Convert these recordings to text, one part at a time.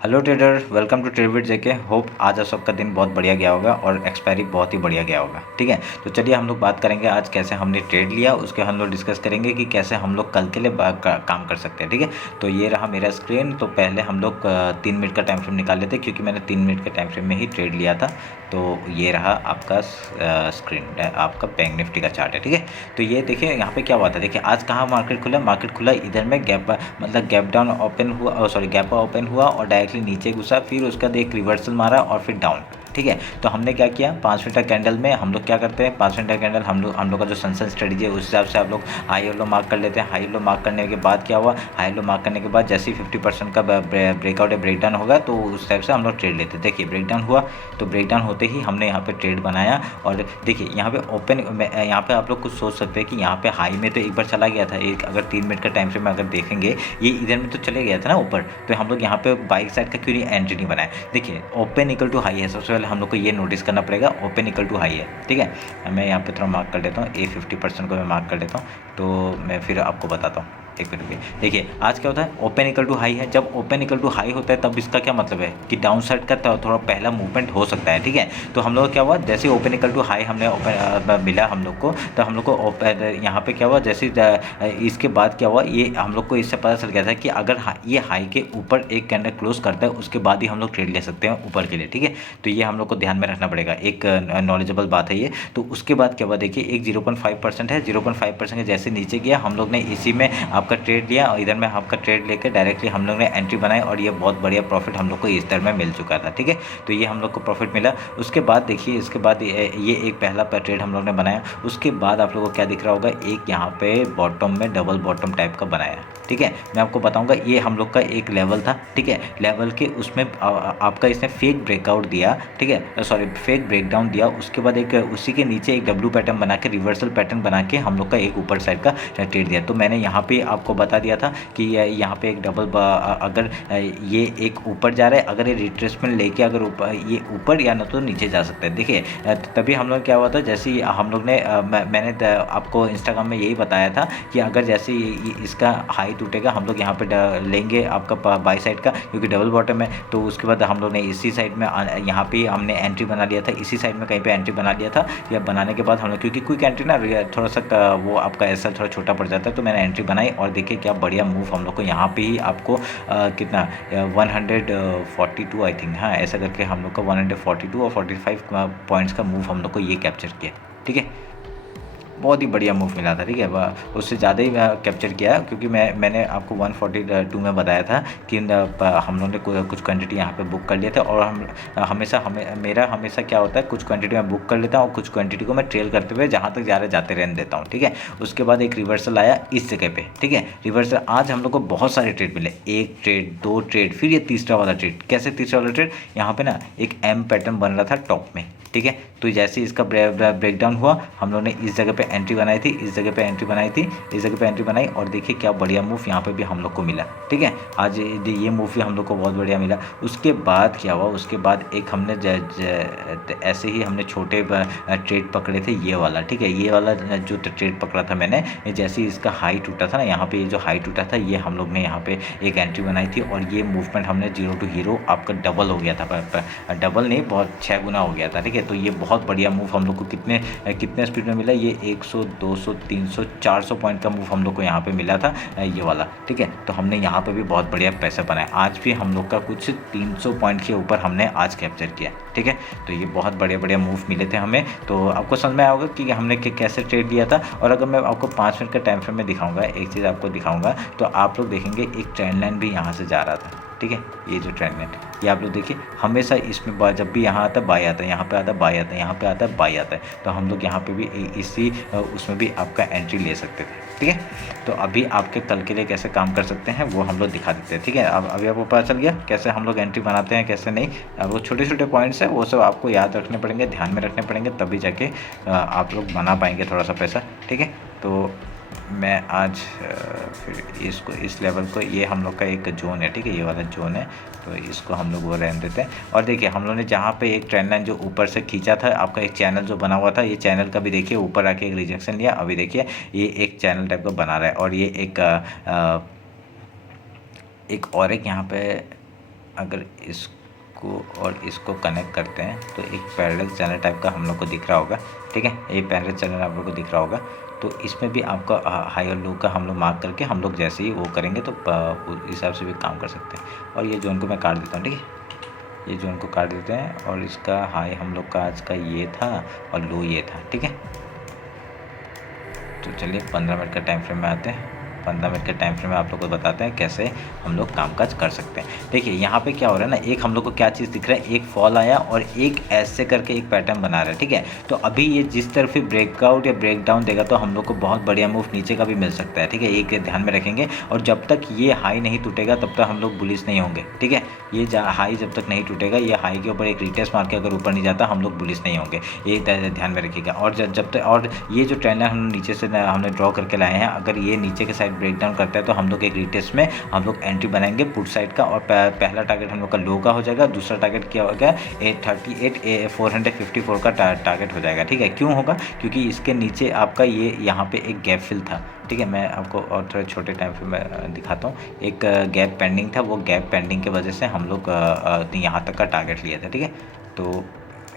Hello trader, welcome to trade with JK. Hope आज आप सबका दिन बहुत बढ़िया गया होगा और एक्सपायरी बहुत ही बढ़िया गया होगा। ठीक है, तो चलिए हम लोग बात करेंगे आज कैसे हमने ट्रेड लिया, उसके हम लोग डिस्कस करेंगे कि कैसे हम लोग कल के लिए काम कर सकते हैं। ठीक है, तो ये रहा मेरा स्क्रीन। तो पहले हम लोग 3 मिनट का टाइम फ्रेम निकाल लेते हैं क्योंकि मैंने 3 मिनट के टाइम फ्रेम में ही ट्रेड लिया था। तो ये रहा आपका स्क्रीन, आपका बैंक निफ्टी का चार्ट है। ठीक है, तो ये देखिए यहाँ पे क्या हुआ था। देखिए आज कहाँ मार्केट खुला, मार्केट खुला इधर में गैप, मतलब गैप डाउन ओपन हुआ, सॉरी गैप ओपन हुआ और डायरेक्टली नीचे घुसा, फिर उसका एक रिवर्सल मारा और फिर डाउन। ठीक है, तो हमने क्या किया, 5 मिनट का कैंडल में हम लोग क्या करते हैं, 5 मिनट का कैंडल हम लोग का जो सनसेट स्ट्रेटजी है उस हिसाब से आप लोग हाई और लो मार्क कर लेते हैं। हाई लो मार्क करने के बाद क्या हुआ, हाई लो मार्क करने के बाद जैसे ही 50% का ब्रेकआउट या ब्रेकडाउन होगा तो उस टाइप से हम लोग ट्रेड लेते हैं। देखिए ब्रेकडाउन हुआ, तो ब्रेकडाउन होते ही हमने यहाँ पे ट्रेड बनाया। और देखिए यहाँ पे ओपन, यहाँ पे आप लोग कुछ सोच सकते हैं कि यहाँ पे हाई में तो एक बार चला गया था, एक अगर 3 मिनट का टाइम फ्रेम में अगर देखेंगे ये इधर में तो चले गया था ना ऊपर, तो हम लोग यहाँ पे बाइक साइड का क्यों नहीं एंट्री नहीं बनाए। देखिए ओपन इक्वल टू हाई है, सबसे पहले हम लोग को ये नोटिस करना पड़ेगा, ओपन इक्वल टू हाई है। ठीक है, मैं यहाँ पे थोड़ा मार्क कर देता हूँ, ए 50% को मैं मार्क कर देता हूँ, तो मैं फिर आपको बताता हूँ। एक मिनट रुकिए। देखिए आज क्या होता है, ओपन इक्वल टू हाई है। जब ओपन इक्वल टू हाई होता है तब इसका क्या मतलब है कि डाउन साइड का थोड़ा पहला मूवमेंट हो सकता है। ठीक है, तो हम लोग क्या हुआ, जैसे ओपन इक्वल टू हाई हमने ओपन मिला हम लोग को, तो हम लोग को यहाँ पे क्या हुआ, जैसे इसके बाद क्या हुआ, ये हम लोग को इससे पता चल गया था कि अगर ये हाई के ऊपर एक कैंडल क्लोज करता है उसके बाद ही हम लोग ट्रेड ले सकते हैं ऊपर के लिए। ठीक है, तो ये हम लोग को ध्यान में रखना पड़ेगा, एक नॉलेजेबल बात है ये। तो उसके बाद क्या हुआ, देखिए एक 0.5% है, 0.5% के जैसे नीचे गया हम लोग ने इसी में आपका ट्रेड लिया और इधर में आपका ट्रेड लेकर डायरेक्टली हम लोग ने एंट्री बनाई और ये बहुत बढ़िया प्रॉफिट हम लोग को इस तरह में मिल चुका था। ठीक है, तो ये हम लोग को प्रॉफिट मिला। उसके बाद देखिए इसके बाद ये एक पहला ट्रेड हम लोग ने बनाया। उसके बाद आप लोगों को क्या दिख रहा होगा, एक यहाँ पे बॉटम में डबल बॉटम टाइप का बनाया। ठीक है, मैं आपको बताऊंगा, ये हम लोग का एक लेवल था। ठीक है, लेवल के उसमें आपका इसने फेक ब्रेकआउट दिया। ठीक है, सॉरी फेक ब्रेकडाउन दिया। उसके बाद एक उसी के नीचे एक डब्ल्यू पैटर्न बना के, रिवर्सल पैटर्न बना के हम लोग का एक ऊपर साइड का ट्रेड दिया। तो मैंने यहाँ पे आपको बता दिया था कि यहाँ पे एक डबल, अगर ये एक ऊपर जा रहा है, अगर ये रिट्रेसमेंट लेके अगर ये ऊपर या ना तो नीचे जा सकता है। देखिए तभी हम लोग क्या हुआ था, जैसे ही हम लोग ने मैंने आपको इंस्टाग्राम में यही बताया था कि अगर जैसे इसका हाई टूटेगा हम लोग यहाँ पे लेंगे आपका बाई साइड का, क्योंकि डबल बॉटम है। तो उसके बाद हम लोग ने इसी साइड में यहाँ पे हमने एंट्री बना लिया था, इसी साइड में कहीं पे एंट्री बना लिया था। या बनाने के बाद हम लोग, क्योंकि क्विक एंट्री ना थोड़ा सा वो आपका ऐसा थोड़ा छोटा पड़ जाता है, तो मैंने एंट्री बनाई और देखिए क्या बढ़िया मूव हम लोग को यहाँ पे ही आपको कितना 142 आई थिंक, हाँ ऐसा करके हम लोग का 142 और 45 पॉइंट्स का मूव हम लोग को ये कैप्चर किया। ठीक है, बहुत ही बढ़िया मूव मिला था। ठीक है, उससे ज़्यादा ही कैप्चर किया क्योंकि मैंने आपको 142 में बताया था कि हम लोगों ने कुछ क्वांटिटी यहाँ पे बुक कर लिए थे। और मेरा हमेशा क्या होता है, कुछ क्वांटिटी मैं बुक कर लेता हूँ और कुछ क्वांटिटी को मैं ट्रेल करते हुए जहाँ तक जा रहे जाते रहने देता हूँ। ठीक है, उसके बाद एक रिवर्सल आया इस जगह पे। ठीक है, रिवर्सल आज हम लोग को बहुत सारे ट्रेड मिले, एक ट्रेड, दो ट्रेड, फिर ये तीसरा वाला ट्रेड। कैसे तीसरा वाला ट्रेड, यहाँ पे ना एक एम पैटर्न बन रहा था टॉप में। ठीक है, तो जैसे इसका ब्रेकडाउन हुआ हम लोग ने इस जगह पे एंट्री बनाई थी, इस जगह पे एंट्री बनाई थी, इस जगह पे एंट्री बनाई और देखिए क्या बढ़िया मूव यहाँ पे भी हम लोग को मिला। ठीक है, आज ये मूव भी हम लोग को बहुत बढ़िया मिला। उसके बाद क्या हुआ, उसके बाद एक हमने ऐसे ही हमने छोटे ट्रेड पकड़े थे, ये वाला। ठीक है, ये वाला जो ट्रेड पकड़ा था मैंने, जैसे ही इसका हाई टूटा था ना, यहाँ पे ये जो हाई टूटा था ये हम लोग ने यहाँ पे एक एंट्री बनाई थी और ये मूवमेंट हमने 0 टू हीरो आपका डबल हो गया था, डबल नहीं बहुत 6 गुना हो गया था। ठीक है, तो ये बहुत बढ़िया मूव हम लोग को कितने स्पीड में मिला, ये 100 200 300 400 पॉइंट का मूव हम लोग को यहाँ पे मिला था, ये वाला। ठीक है, तो हमने यहाँ पे भी बहुत बढ़िया पैसा बनाया। आज भी हम लोग का कुछ 300 पॉइंट के ऊपर हमने आज कैप्चर किया। ठीक है, तो ये बहुत बढ़िया बढ़िया मूव मिले थे हमें। तो आपको समझ में आया होगा कि हमने कैसे ट्रेड लिया था। और अगर मैं आपको 5 मिनट का टाइम फ्रेम में दिखाऊंगा, एक चीज़ आपको दिखाऊंगा, तो आप लोग देखेंगे एक ट्रेंड लाइन भी यहाँ से जा रहा था। ठीक है, ये जो ट्रेंड लाइन ये आप लोग देखिए, हमेशा इसमें जब भी यहाँ आता है बाय आता है, यहाँ पे आता है बाय आता है, यहाँ पे आता है बाय आता है। तो हम लोग यहाँ पे भी इसी उसमें भी आपका एंट्री ले सकते थे। ठीक है, तो अभी आपके कल के लिए कैसे काम कर सकते हैं वो हम लोग दिखा देते हैं। ठीक है, अब अभी आपको पता चल गया कैसे हम लोग एंट्री बनाते हैं, कैसे नहीं। वो छोटे छोटे पॉइंट्स हैं, वो सब आपको याद रखने पड़ेंगे, ध्यान में रखने पड़ेंगे, तभी जाके आप लोग बना पाएंगे थोड़ा सा पैसा। ठीक है, तो मैं आज फिर इसको इस लेवल को, ये हम लोग का एक जोन है। ठीक है, ये वाला जोन है, तो इसको हम लोग वो रहने देते हैं। और देखिए हम लोग ने जहाँ पे एक ट्रेंड लाइन जो ऊपर से खींचा था, आपका एक चैनल जो बना हुआ था, ये चैनल का भी देखिए ऊपर आके एक रिजेक्शन लिया। अभी देखिए ये एक चैनल टाइप का बना रहा है और ये एक और एक यहाँ पे अगर इसको और इसको कनेक्ट करते हैं तो एक पैरेलल चैनल टाइप का हम लोग को दिख रहा होगा, ठीक है। ये पैरेलल चैनल आप लोग को दिख रहा होगा। तो इसमें भी आपका हाई और लो का हम लोग मार्क करके हम लोग जैसे ही वो करेंगे तो उस हिसाब से भी काम कर सकते हैं। और ये जोन को मैं काट देता हूँ, ठीक है। ये जोन को काट देते हैं और इसका हाई हम लोग का आज का ये था और लो ये था, ठीक है। तो चलिए 15 मिनट का टाइम फ्रेम में आते हैं। 15 मिनट के टाइम फ्रेम में आप लोग को बताते हैं कैसे हम लोग कामकाज कर सकते हैं। देखिए यहाँ पे क्या हो रहा है ना, एक हम लोग को क्या चीज़ दिख रहा है, एक फॉल आया और एक ऐसे करके एक पैटर्न बना रहा है, ठीक है। तो अभी ये जिस तरफ ही ब्रेकआउट या ब्रेक डाउन देगा तो हम लोग को बहुत बढ़िया मूव नीचे का भी मिल सकता है, ठीक है। एक ध्यान में रखेंगे। और जब तक ये हाई नहीं टूटेगा तब तक हम लोग बुलिश नहीं होंगे, ठीक है। ये हाई जब तक नहीं टूटेगा, ये हाई के ऊपर एक रिटेस्ट मार के अगर ऊपर नहीं जाता हम लोग बुलिश नहीं होंगे, ये ध्यान में रखिएगा। और जब तक और ये जो ट्रेंड लाइन हम नीचे से हमने ड्रॉ करके लाए हैं, अगर ये नीचे के साइड ब्रेक डाउन करता है तो हम लोग एक रिटेस्ट में हम लोग एंट्री बनाएंगे पुट साइड का। और पहला टारगेट हम लोग का लो का हो जाएगा, दूसरा टारगेट क्या होगा 454 का टारगेट हो जाएगा, ठीक है। क्यों होगा, क्योंकि इसके नीचे आपका ये यहाँ पे एक गैप फिल था, ठीक है। मैं आपको और थोड़े छोटे टाइम पे मैं दिखाता हूँ। एक गैप पेंडिंग था, वो गैप पेंडिंग की वजह से हम लोग यहाँ तक का टारगेट लिया था, ठीक है। तो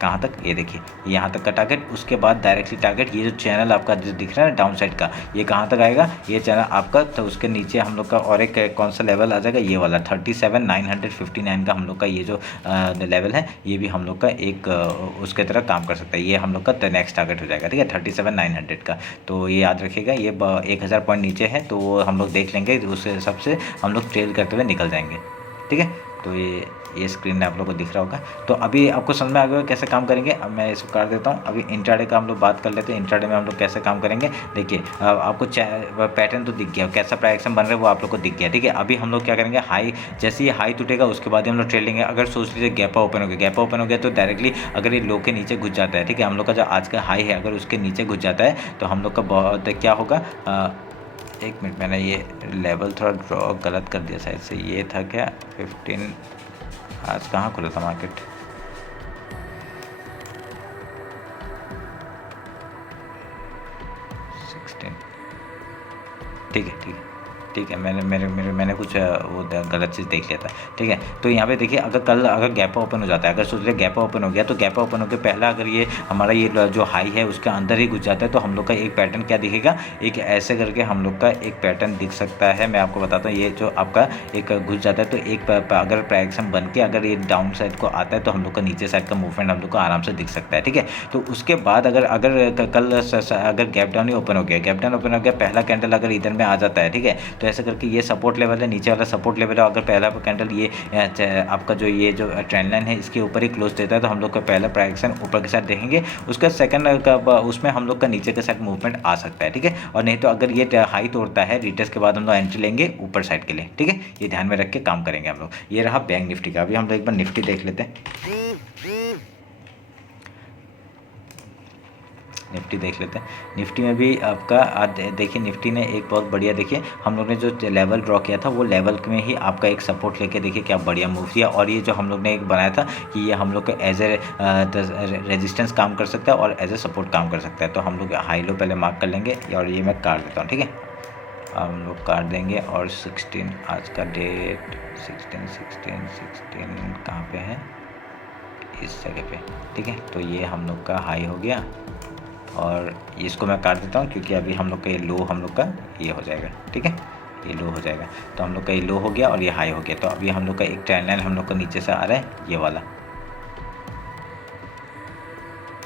कहाँ तक, ये देखिए यहाँ तक का टारगेट। उसके बाद डायरेक्टली टारगेट, ये जो चैनल आपका जो दिख रहा है ना डाउन साइड का, ये कहाँ तक आएगा, ये चैनल आपका। तो उसके नीचे हम लोग का और एक कौन सा लेवल आ जाएगा, ये वाला 37,959 का हम लोग का ये जो लेवल है, ये भी हम लोग का एक उसके तरह काम कर सकता है। ये हम लोग का नेक्स्ट टारगेट हो जाएगा, ठीक है, 37,900 का। तो ये याद रखिएगा, ये 1000 पॉइंट नीचे है तो हम लोग देख लेंगे, उस हिसाब से हम लोग ट्रेल करते हुए निकल जाएंगे, ठीक है। तो ये स्क्रीन में आप लोगों को दिख रहा होगा। तो अभी आपको समझ में आ गया कैसे काम करेंगे। अब मैं इसको काट देता हूँ। अभी इंट्राडे का हम लोग बात कर लेते हैं। इंट्राडे में हम लोग कैसे काम करेंगे, देखिए आपको पैटर्न तो दिख गया, कैसा प्राइस एक्शन बन रहा है वो आप लोग को दिख गया, ठीक है। अभी हम लोग क्या करेंगे, हाई जैसे ही हाई टूटेगा उसके बाद ही हम लोग ट्रेड लेंगे। अगर सोच लीजिए गैपा ओपन हो गया, गैपा ओपन हो गया तो डायरेक्टली अगर ये लो के नीचे घुस जाता है, ठीक है, हम लोग का जो आज का हाई है अगर उसके नीचे घुस जाता है तो हम लोग का बहुत क्या होगा। एक मिनट, मैंने ये लेवल थोड़ा ड्रॉ गलत कर दिया शायद से। ये था क्या 15, आज कहाँ खुला था मार्केट, ठीक है ठीक है, मैंने कुछ वो गलत चीज़ देख लिया था, ठीक है। तो यहाँ पे देखिए अगर गैपा ओपन हो जाता है, अगर सोच रहे गैपा ओपन हो गया तो गैपा ओपन होकर पहला अगर ये हमारा ये जो हाई है उसके अंदर ही घुस जाता है तो हम लोग का एक पैटर्न क्या दिखेगा, एक ऐसे करके हम लोग का एक पैटर्न दिख सकता है। मैं आपको बताता हूँ, ये जो आपका एक घुस जाता है तो एक अगर प्राइक्शन बन के अगर ये डाउन साइड को आता है तो हम लोग का नीचे साइड का मूवमेंट हम लोग को आराम से दिख सकता है, ठीक है। तो उसके बाद अगर कल अगर गैप डाउन ही ओपन हो गया, गैप डाउन ओपन हो गया, पहला कैंडल अगर इधर में आ जाता है, ठीक है, तो ऐसे करके ये सपोर्ट लेवल है, नीचे वाला सपोर्ट लेवल है। अगर पहला कैंडल ये आपका जो ये जो ट्रेंड लाइन है इसके ऊपर ही क्लोज देता है तो हम लोग का पहला प्राइक्शन ऊपर के साथ देखेंगे, उसका सेकंड का उसमें हम लोग का नीचे के साथ मूवमेंट आ सकता है, ठीक है। और नहीं तो अगर ये हाई तोड़ता है रिटेस्ट के बाद हम लोग एंट्री लेंगे ऊपर साइड के लिए, ठीक है। ये ध्यान में रख के काम करेंगे हम लोग। ये रहा बैंक निफ्टी का। अभी हम लोग एक बार निफ्टी देख लेते हैं। निफ्टी देख लेते हैं। निफ्टी में भी आपका देखिए निफ्टी ने एक बहुत बढ़िया, देखिए हम लोग ने जो लेवल ड्रॉ किया था वो लेवल में ही आपका एक सपोर्ट लेके देखिए क्या बढ़िया मूव किया। और ये जो हम लोग ने एक बनाया था कि ये हम लोग का एज ए रेजिस्टेंस काम कर सकता है और एज ए सपोर्ट काम कर सकता है। तो हम लोग हाई लो पहले मार्क कर लेंगे और ये मैं काट देता हूँ, ठीक है। हम लोग काट देंगे और 16 आज का डेट 16 कहाँ पे है, इस जगह पे, ठीक है। तो ये हम लोग का हाई हो गया और इसको मैं काट देता हूँ क्योंकि अभी हम लोग का ये लो हम लोग का ये हो जाएगा, ठीक है, ये लो हो जाएगा। तो हम लोग का ये लो हो गया और ये हाई हो गया। तो अभी हम लोग का एक ट्रेंड लाइन हम लोग का नीचे से आ रहा है, ये वाला,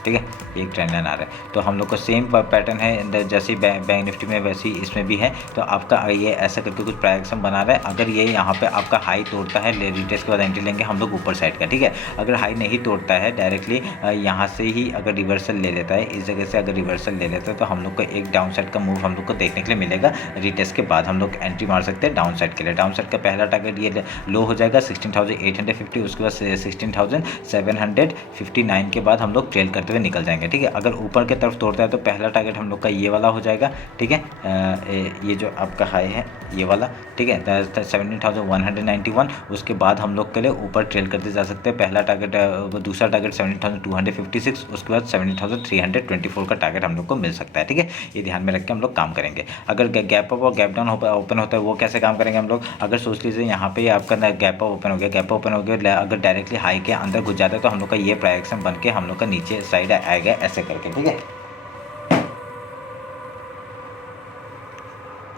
ठीक है, एक ट्रेंड लाइन आ रहा है। तो हम लोग का सेम पैटर्न है जैसे बैंक निफ्टी में वैसे ही इसमें भी है। तो आपका ये ऐसा करके कुछ प्राइक्शन बना रहा है। अगर ये यहाँ पे आपका हाई तोड़ता है, रिटेस्ट के बाद एंट्री लेंगे हम लोग ऊपर साइड का, ठीक है। अगर हाई नहीं तोड़ता है डायरेक्टली यहाँ से ही अगर रिवर्सल ले लेता है, इस जगह से अगर रिवर्सल ले लेता है तो हम लोग को एक डाउन साइड का मूव हम लोग को देखने के लिए मिलेगा। रिटेस्ट के बाद हम लोग एंट्री मार सकते हैं डाउन साइड के लिए। डाउन साइड का पहला टारगेट ये लो हो जाएगा 16,850, उसके बाद 16,759 के बाद हम लोग ट्रेल करते हुए तरह निकल जाएंगे, ठीक है। अगर ऊपर की तरफ तोड़ता है तो पहला टारगेट हम लोग का ये वाला हो जाएगा, ठीक है। ये जो आपका हाई है ये वाला, ठीक है, 17,191। उसके बाद हम लोग के लिए ऊपर ट्रेल करते जा सकते हैं। पहला टारगेट, दूसरा टारगेट 17,256, उसके बाद 17,324 का टारगेट हम लोग को मिल सकता है, ठीक है। ये ध्यान में रख के हम लोग काम करेंगे। अगर गैप अप और गैप डाउन ओपन होता है वो कैसे काम करेंगे हम लोग। अगर सोच लीजिए यहाँ पे आपका गैप अप ओपन हो गया, गैप ओपन हो गया, अगर डायरेक्टली हाई के अंदर घुस जाता है तो हम लोग का ये प्राइस बन के हम लोग का नीचे साइड आएगा ऐसे करके, ठीक है।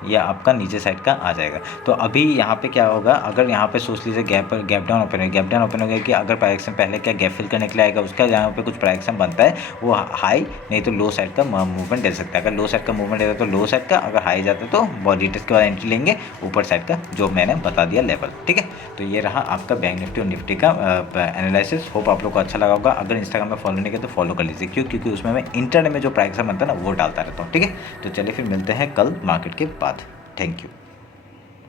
या आपका नीचे साइड का आ जाएगा। तो अभी यहाँ पे क्या होगा, अगर यहाँ पे सोच लीजिए गैप डाउन ओपन हो गया, गैप डाउन ओपन हो गया कि अगर प्राइस पहले क्या गैप फिल करने के लिए आएगा, उसका यहाँ पे कुछ प्राइस बनता है वो हाई नहीं तो लो साइड का मूवमेंट दे सकता है। अगर लो साइड का मूवमेंट देता है तो लो साइड का, अगर हाई जाता है तो बॉडी टेस्ट के बाद एंट्री लेंगे ऊपर साइड का, जो मैंने बता दिया लेवल, ठीक है। तो ये रहा आपका बैंक निफ्टी और निफ्टी का एनालिसिस। होप आप लोग को अच्छा लगा होगा। अगर इंस्टाग्राम में फॉलो नहीं किया तो फॉलो कर लीजिए, क्योंकि उसमें मैं इंटरडे में जो प्राइस बनता है ना वो डालता रहता हूँ, ठीक है। तो चलिए फिर मिलते हैं कल मार्केट के बाद। Thank you.